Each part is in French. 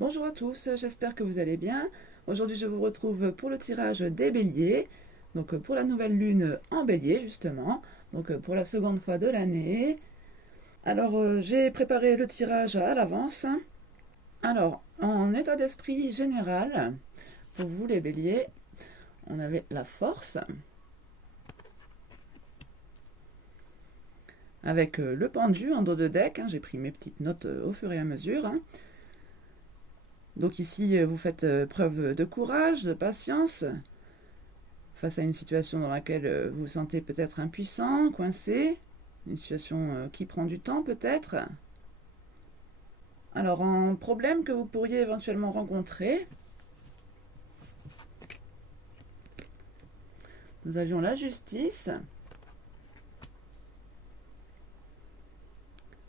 Bonjour à tous, j'espère que vous allez bien. Aujourd'hui, je vous retrouve pour le tirage des béliers, donc pour la nouvelle lune en bélier justement, donc pour la seconde fois de l'année. Alors, j'ai préparé le tirage à l'avance. Alors, en état d'esprit général, pour vous les béliers, on avait la force, avec le pendu en dos de deck, hein. J'ai pris mes petites notes au fur et à mesure, hein. Donc ici, vous faites preuve de courage, de patience, face à une situation dans laquelle vous vous sentez peut-être impuissant, coincé, une situation qui prend du temps peut-être. Alors, un problème que vous pourriez éventuellement rencontrer, nous avions la justice,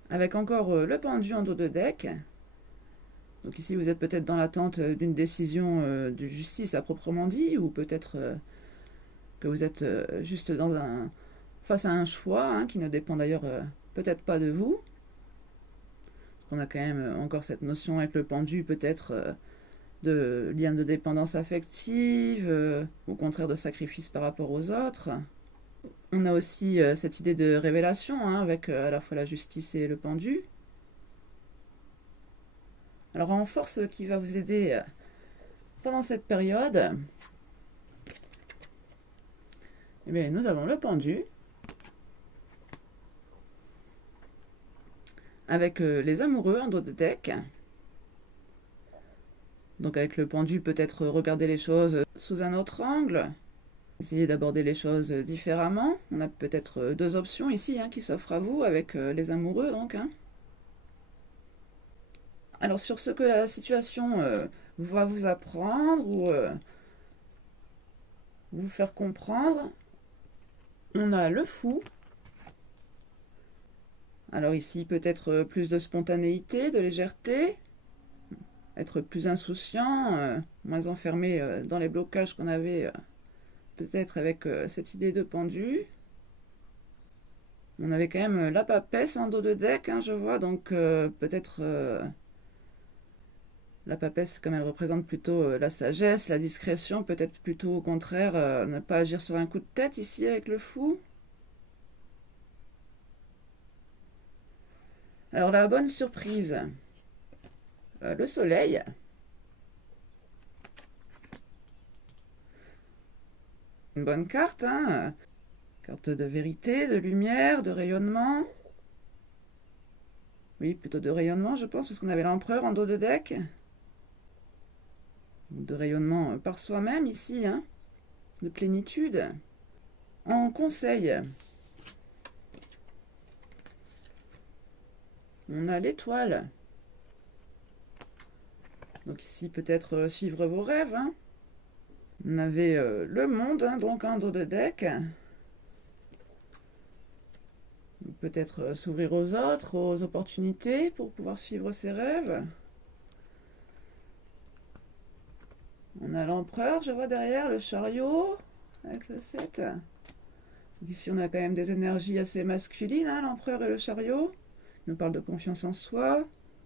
avec encore le pendu en dos de deck. Donc ici, vous êtes peut-être dans l'attente d'une décision de justice à proprement dit, ou peut-être que vous êtes juste face à un choix, hein, qui ne dépend d'ailleurs peut-être pas de vous. Parce qu'on a quand même encore cette notion avec le pendu, peut-être de lien de dépendance affective, au contraire de sacrifice par rapport aux autres. On a aussi cette idée de révélation, hein, avec à la fois la justice et le pendu. Alors en force qui va vous aider pendant cette période, eh bien, nous avons le pendu, avec les amoureux en dos de deck. Donc avec le pendu, peut-être regarder les choses sous un autre angle, essayer d'aborder les choses différemment. On a peut-être deux options ici, hein, qui s'offrent à vous avec les amoureux, donc, hein. Alors sur ce que la situation va vous apprendre ou vous faire comprendre, on a le fou. Alors ici, peut-être plus de spontanéité, de légèreté, être plus insouciant, moins enfermé dans les blocages qu'on avait peut-être avec cette idée de pendu. On avait quand même la papesse en dos de deck, hein, je vois, donc peut-être la papesse, comme elle représente plutôt la sagesse, la discrétion, peut-être plutôt au contraire ne pas agir sur un coup de tête ici avec le fou. Alors la bonne surprise, le soleil. Une bonne carte, hein, carte de vérité, de lumière, de rayonnement. Oui, plutôt de rayonnement, je pense, parce qu'on avait l'empereur en dos de deck. De rayonnement par soi-même ici, hein, de plénitude. En conseil, on a l'étoile. Donc ici, peut-être suivre vos rêves, hein. On avait le monde, hein, donc en dos de deck. Peut-être s'ouvrir aux autres, aux opportunités pour pouvoir suivre ses rêves. On a l'empereur, je vois derrière, le chariot, avec le 7. Ici, on a quand même des énergies assez masculines, hein, l'empereur et le chariot. Il nous parle de confiance en soi,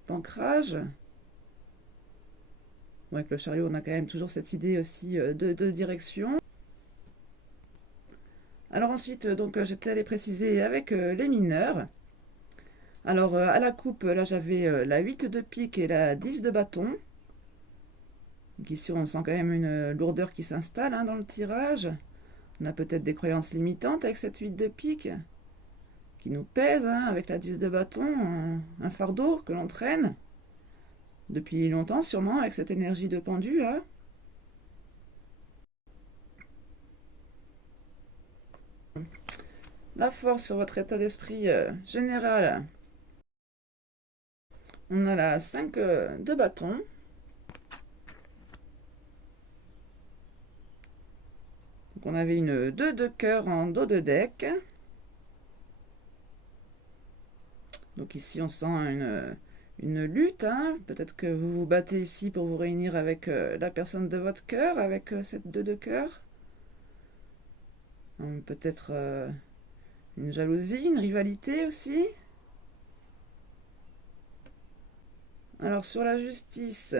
d'ancrage. Bon, avec le chariot, on a quand même toujours cette idée aussi de direction. Alors ensuite, donc, j'étais allée préciser avec les mineurs. Alors, à la coupe, là, j'avais la 8 de pique et la 10 de bâton. Donc ici, on sent quand même une lourdeur qui s'installe, hein, dans le tirage. On a peut-être des croyances limitantes avec cette 8 de pique qui nous pèse, hein, avec la 10 de bâton, un fardeau que l'on traîne depuis longtemps sûrement avec cette énergie de pendu là. La force sur votre état d'esprit général. On a la 5 de bâton. Donc on avait une 2 de cœur en dos de deck. Donc ici on sent une lutte, hein. Peut-être que vous vous battez ici pour vous réunir avec la personne de votre cœur, avec cette 2 de cœur. Peut-être une jalousie, une rivalité aussi. Alors sur la justice,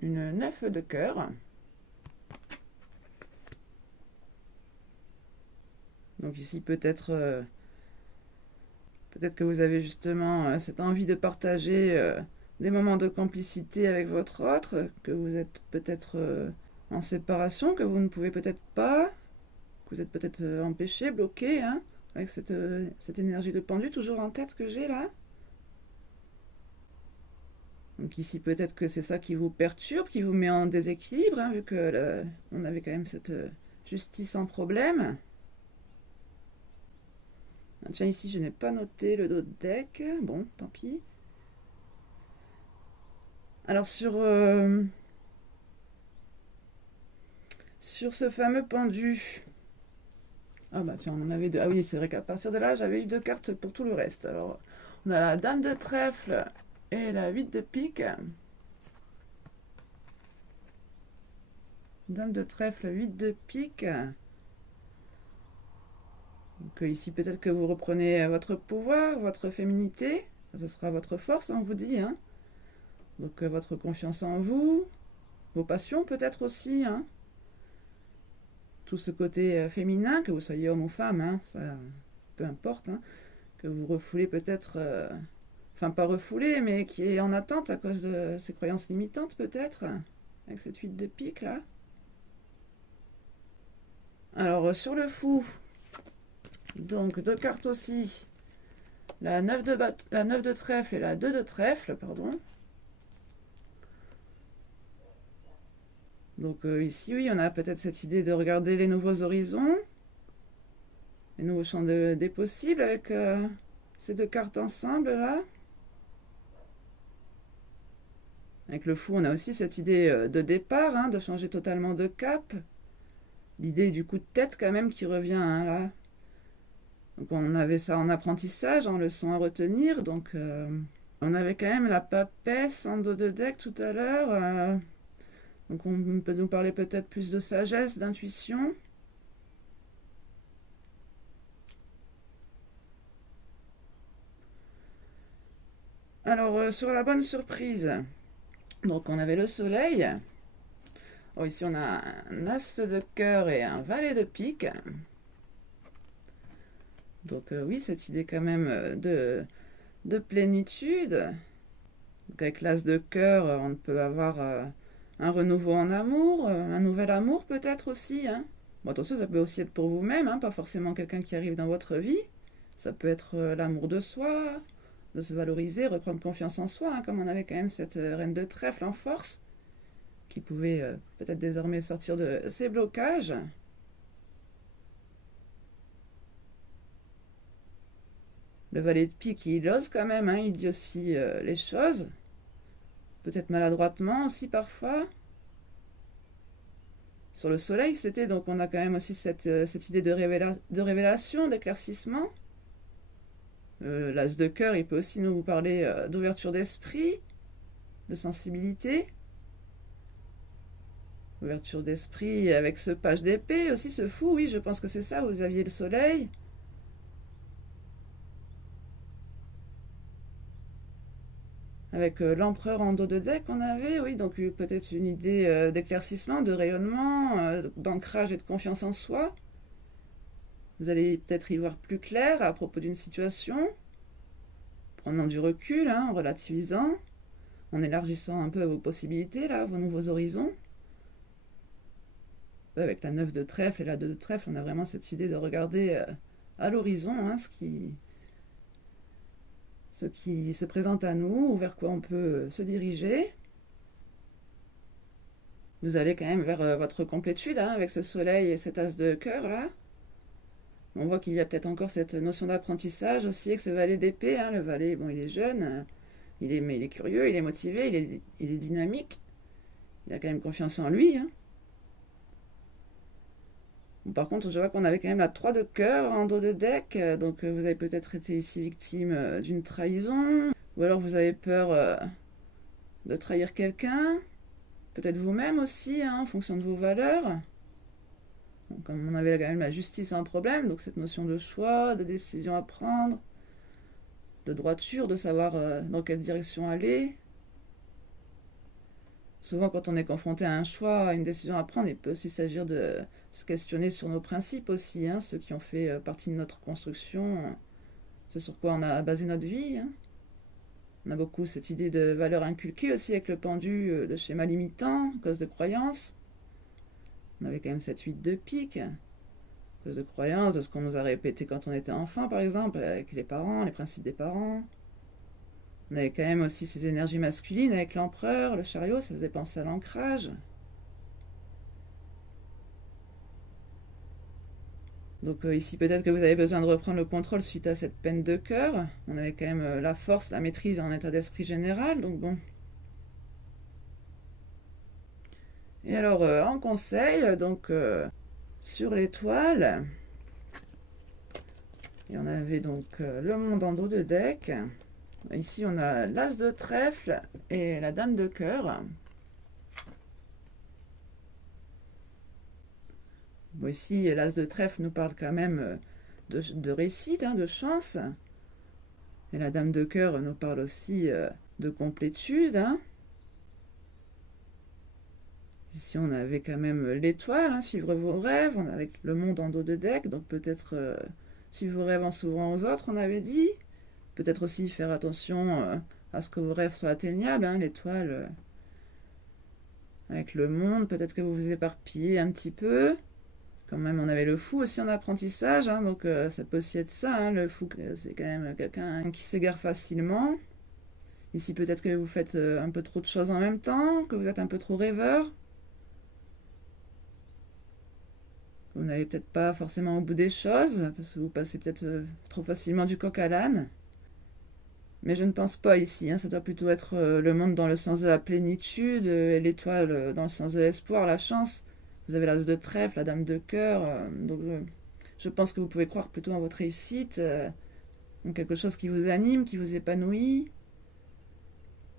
une 9 de cœur. Donc ici peut-être que vous avez justement cette envie de partager des moments de complicité avec votre autre, que vous êtes peut-être en séparation, que vous ne pouvez peut-être pas, que vous êtes peut-être empêché, bloqué, hein, avec cette énergie de pendu toujours en tête que j'ai là. Donc ici peut-être que c'est ça qui vous perturbe, qui vous met en déséquilibre, hein, vu que on avait quand même cette justice en problème. Ah, tiens, ici je n'ai pas noté le dos de deck, bon tant pis. Alors sur ce fameux pendu, ah bah tiens, on en avait deux. Ah oui, c'est vrai qu'à partir de là, j'avais eu 2 cartes pour tout le reste. Alors, on a la dame de trèfle et la 8 de pique. Dame de trèfle, 8 de pique. Donc ici, peut-être que vous reprenez votre pouvoir, votre féminité. Ce sera votre force, on vous dit. Hein. Donc votre confiance en vous, vos passions peut-être aussi. Hein. Tout ce côté féminin, que vous soyez homme ou femme, hein, ça, peu importe. Hein, que vous refoulez peut-être... enfin, pas refoulé, mais qui est en attente à cause de ses croyances limitantes peut-être, avec cette 8 de pique là. Alors sur le fou, donc 2 cartes aussi, la 9 de trèfle et la 2 de trèfle, pardon. Donc ici oui, on a peut-être cette idée de regarder les nouveaux horizons, les nouveaux champs des possibles avec ces 2 cartes ensemble là. Avec le fou, on a aussi cette idée de départ, hein, de changer totalement de cap. L'idée du coup de tête quand même qui revient hein, là. Donc on avait ça en apprentissage, en leçon à retenir. Donc on avait quand même la papesse en dos de deck tout à l'heure. Donc on peut nous parler peut-être plus de sagesse, d'intuition. Alors sur la bonne surprise, donc on avait le soleil. Oh, ici on a un as de cœur et un valet de pique. Donc oui, cette idée quand même de plénitude. Donc avec l'as de cœur, on peut avoir un renouveau en amour, un nouvel amour peut-être aussi. Hein. Bon, attention, ça peut aussi être pour vous-même, hein, pas forcément quelqu'un qui arrive dans votre vie. Ça peut être l'amour de soi, de se valoriser, reprendre confiance en soi, hein, comme on avait quand même cette reine de trèfle en force, qui pouvait peut-être désormais sortir de ses blocages. Le valet de pique, il ose quand même, hein, il dit aussi les choses. Peut-être maladroitement aussi parfois. Sur le soleil, c'était donc on a quand même aussi cette idée de révélation, d'éclaircissement. L'as de cœur, il peut aussi nous parler d'ouverture d'esprit, de sensibilité. Ouverture d'esprit avec ce page d'épée aussi, ce fou, oui, je pense que c'est ça, vous aviez le soleil. Avec l'empereur en dos de deck, on avait, oui, donc peut-être une idée d'éclaircissement, de rayonnement, d'ancrage et de confiance en soi. Vous allez peut-être y voir plus clair à propos d'une situation, prenant du recul, hein, en relativisant, en élargissant un peu vos possibilités, là, vos nouveaux horizons. Avec la 9 de trèfle et la 2 de trèfle, on a vraiment cette idée de regarder à l'horizon hein, ce qui se présente à nous, ou vers quoi on peut se diriger. Vous allez quand même vers votre complétude, hein, avec ce soleil et cet as de cœur là. On voit qu'il y a peut-être encore cette notion d'apprentissage aussi avec ce valet d'épée. Hein. Le valet, bon, il est jeune, mais il est curieux, il est motivé, il est dynamique. Il a quand même confiance en lui. Hein. Bon, par contre, je vois qu'on avait quand même la 3 de cœur en dos de deck. Donc vous avez peut-être été ici victime d'une trahison. Ou alors vous avez peur de trahir quelqu'un. Peut-être vous-même aussi, hein, en fonction de vos valeurs. Donc, comme on avait quand même la justice en problème, donc cette notion de choix, de décision à prendre, de droiture, de savoir dans quelle direction aller. Souvent, quand on est confronté à un choix, à une décision à prendre, il peut aussi s'agir de se questionner sur nos principes aussi, hein, ceux qui ont fait partie de notre construction, ce sur quoi on a basé notre vie. Hein. On a beaucoup cette idée de valeur inculquée aussi avec le pendu de schéma limitant, à cause de croyances. On avait quand même cette 8 de pique, à cause de croyances, de ce qu'on nous a répété quand on était enfant, par exemple, avec les parents, les principes des parents. On avait quand même aussi ces énergies masculines avec l'empereur, le chariot, ça faisait penser à l'ancrage. Donc ici, peut-être que vous avez besoin de reprendre le contrôle suite à cette peine de cœur. On avait quand même la force, la maîtrise en état d'esprit général, donc bon. Et alors, en conseil, donc sur l'étoile, et on avait donc le monde en dos de deck. Ici, on a l'as de trèfle et la dame de cœur. Bon, ici, l'as de trèfle nous parle quand même de réussite, hein, de chance. Et la dame de cœur nous parle aussi de complétude. Hein. Ici, on avait quand même l'étoile, hein, suivre vos rêves. On avait le monde en dos de deck, donc peut-être suivre vos rêves en s'ouvrant aux autres, on avait dit. Peut-être aussi faire attention à ce que vos rêves soient atteignables. Hein, l'étoile avec le monde, peut-être que vous vous éparpillez un petit peu. Quand même, on avait le fou aussi en apprentissage, hein, donc ça peut aussi être ça. Hein, le fou, c'est quand même quelqu'un qui s'égare facilement. Ici, peut-être que vous faites un peu trop de choses en même temps, que vous êtes un peu trop rêveur. Vous n'allez peut-être pas forcément au bout des choses, parce que vous passez peut-être trop facilement du coq à l'âne. Mais je ne pense pas ici, hein, ça doit plutôt être le monde dans le sens de la plénitude, et l'étoile dans le sens de l'espoir, la chance. Vous avez l'as de trèfle, la dame de cœur, donc je pense que vous pouvez croire plutôt en votre réussite, en quelque chose qui vous anime, qui vous épanouit,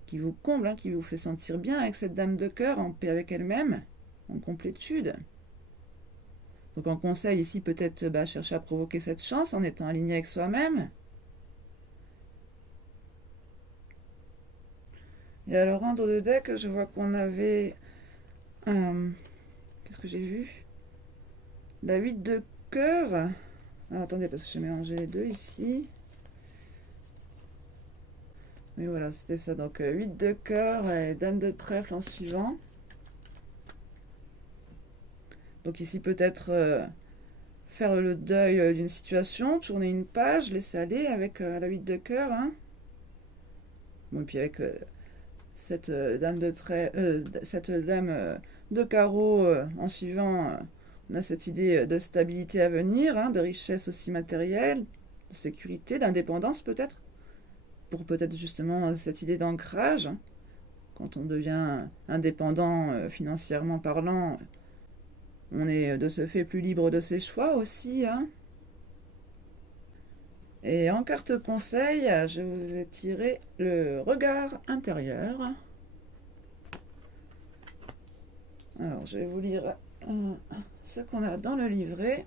qui vous comble, hein, qui vous fait sentir bien avec cette dame de cœur, en paix avec elle-même, en complétude. Donc en conseil ici, peut-être chercher à provoquer cette chance en étant aligné avec soi-même. Et alors en dos de deck, je vois qu'on avait qu'est-ce que j'ai vu? La 8 de cœur. Ah, attendez, parce que j'ai mélangé les deux ici. Oui, voilà, c'était ça. Donc 8 de cœur et dame de trèfle en suivant. Donc ici, peut-être faire le deuil d'une situation, tourner une page, laisser aller avec la 8 de cœur. Hein. Bon, et puis avec cette dame de carreau en suivant, on a cette idée de stabilité à venir, hein, de richesse aussi matérielle, de sécurité, d'indépendance peut-être, pour peut-être justement cette idée d'ancrage. Hein. Quand on devient indépendant financièrement parlant, on est de ce fait plus libre de ses choix aussi. Hein. Et en carte conseil, je vous ai tiré le regard intérieur. Alors, je vais vous lire ce qu'on a dans le livret.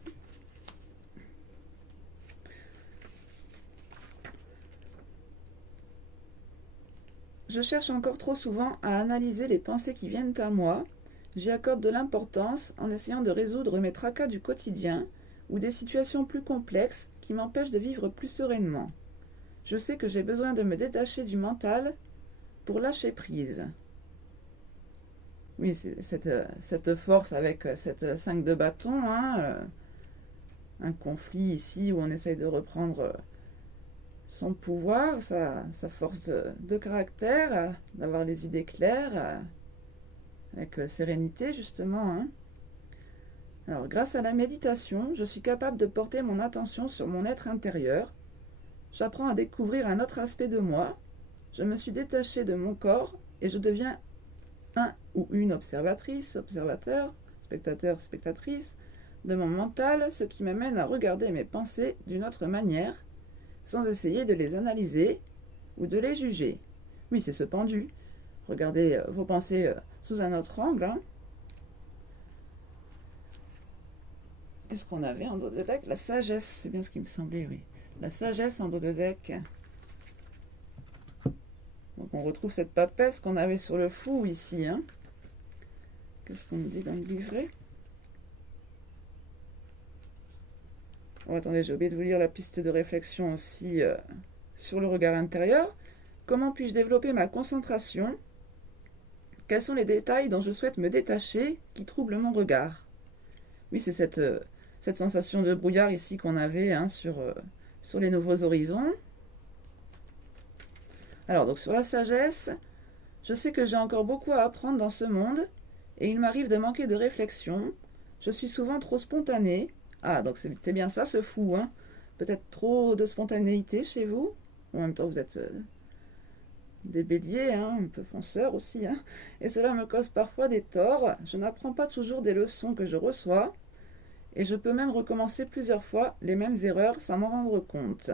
Je cherche encore trop souvent à analyser les pensées qui viennent à moi. J'y accorde de l'importance en essayant de résoudre mes tracas du quotidien ou des situations plus complexes qui m'empêchent de vivre plus sereinement. Je sais que j'ai besoin de me détacher du mental pour lâcher prise. Oui, c'est cette force avec cette 5 de bâton, hein, un conflit ici où on essaye de reprendre son pouvoir, sa force de caractère, d'avoir les idées claires, avec sérénité justement. Hein. Alors, grâce à la méditation, je suis capable de porter mon attention sur mon être intérieur. J'apprends à découvrir un autre aspect de moi. Je me suis détachée de mon corps et je deviens un ou une observatrice, observateur, spectateur, spectatrice de mon mental, ce qui m'amène à regarder mes pensées d'une autre manière, sans essayer de les analyser ou de les juger. Oui, c'est ce pendu. Regardez vos pensées sous un autre angle. Hein. Qu'est-ce qu'on avait en dos de deck? La sagesse, c'est bien ce qui me semblait, oui. La sagesse en dos de deck. Donc on retrouve cette papesse qu'on avait sur le fou ici. Hein. Qu'est-ce qu'on dit dans le livret? Oh, attendez, j'ai oublié de vous lire la piste de réflexion aussi sur le regard intérieur. Comment puis-je développer ma concentration? Quels sont les détails dont je souhaite me détacher qui troublent mon regard? Oui, c'est cette sensation de brouillard ici qu'on avait hein, sur les nouveaux horizons. Alors, donc sur la sagesse, je sais que j'ai encore beaucoup à apprendre dans ce monde et il m'arrive de manquer de réflexion. Je suis souvent trop spontanée. Ah, donc c'est bien ça, ce fou, hein. Peut-être trop de spontanéité chez vous. En même temps, vous êtes des béliers, hein, un peu fonceurs aussi. Hein. Et cela me cause parfois des torts. Je n'apprends pas toujours des leçons que je reçois. Et je peux même recommencer plusieurs fois les mêmes erreurs sans m'en rendre compte.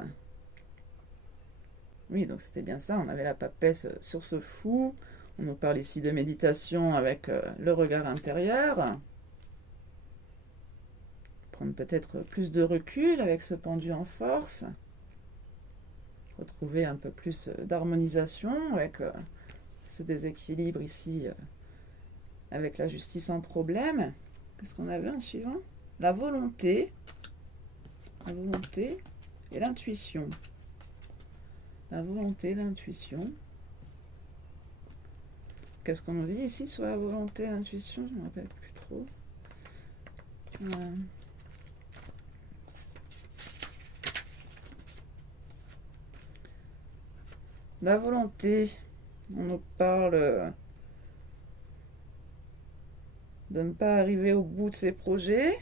Oui, donc c'était bien ça, on avait la papesse sur ce fou. On nous parle ici de méditation avec le regard intérieur. Prendre peut-être plus de recul avec ce pendu en force. Retrouver un peu plus d'harmonisation avec ce déséquilibre ici avec la justice en problème. Qu'est-ce qu'on avait en suivant? La volonté et l'intuition. La volonté, l'intuition. Qu'est-ce qu'on nous dit ici sur la volonté et l'intuition? Je ne me rappelle plus trop. La volonté, on nous parle de ne pas arriver au bout de ses projets.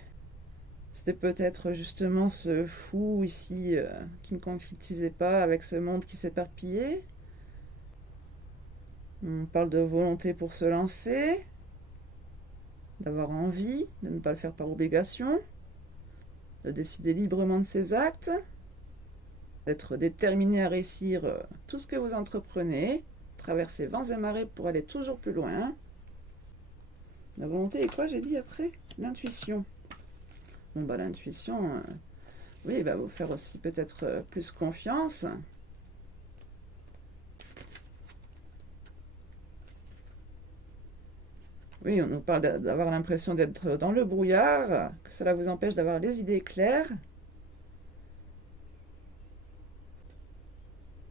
C'était peut-être justement ce fou ici qui ne concrétisait pas avec ce monde qui s'éparpillait. On parle de volonté pour se lancer, d'avoir envie, de ne pas le faire par obligation, de décider librement de ses actes, d'être déterminé à réussir tout ce que vous entreprenez, traverser vents et marées pour aller toujours plus loin. La volonté et quoi j'ai dit après? L'intuition. Bon bah l'intuition, oui, va vous faire aussi peut-être plus confiance. Oui, on nous parle d'avoir l'impression d'être dans le brouillard, que cela vous empêche d'avoir les idées claires.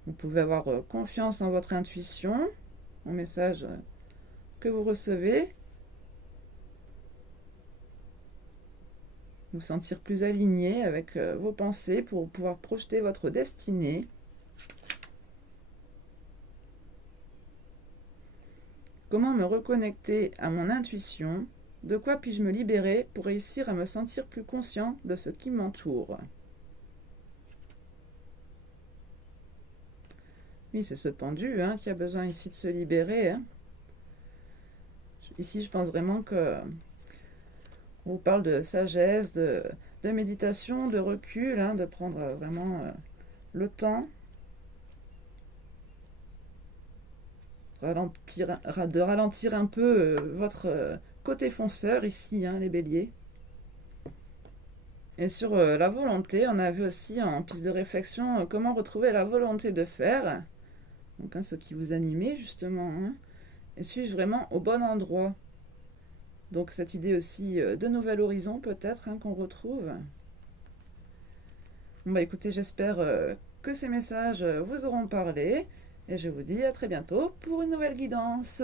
Vous pouvez avoir confiance en votre intuition, au message que vous recevez. Vous sentir plus aligné avec vos pensées pour pouvoir projeter votre destinée. Comment me reconnecter à mon intuition? De quoi puis-je me libérer pour réussir à me sentir plus conscient de ce qui m'entoure? Oui, c'est ce pendu hein, qui a besoin ici de se libérer. Hein. Ici, je pense vraiment que on vous parle de sagesse, de méditation, de recul, hein, de prendre vraiment le temps, de ralentir un peu votre côté fonceur ici, hein, les béliers. Et sur la volonté, on a vu aussi en piste de réflexion comment retrouver la volonté de faire. Donc hein, ce qui vous animait justement. Hein. Et suis-je vraiment au bon endroit? Donc cette idée aussi de nouvel horizon peut-être hein, qu'on retrouve. Bon bah écoutez, j'espère que ces messages vous auront parlé. Et je vous dis à très bientôt pour une nouvelle guidance.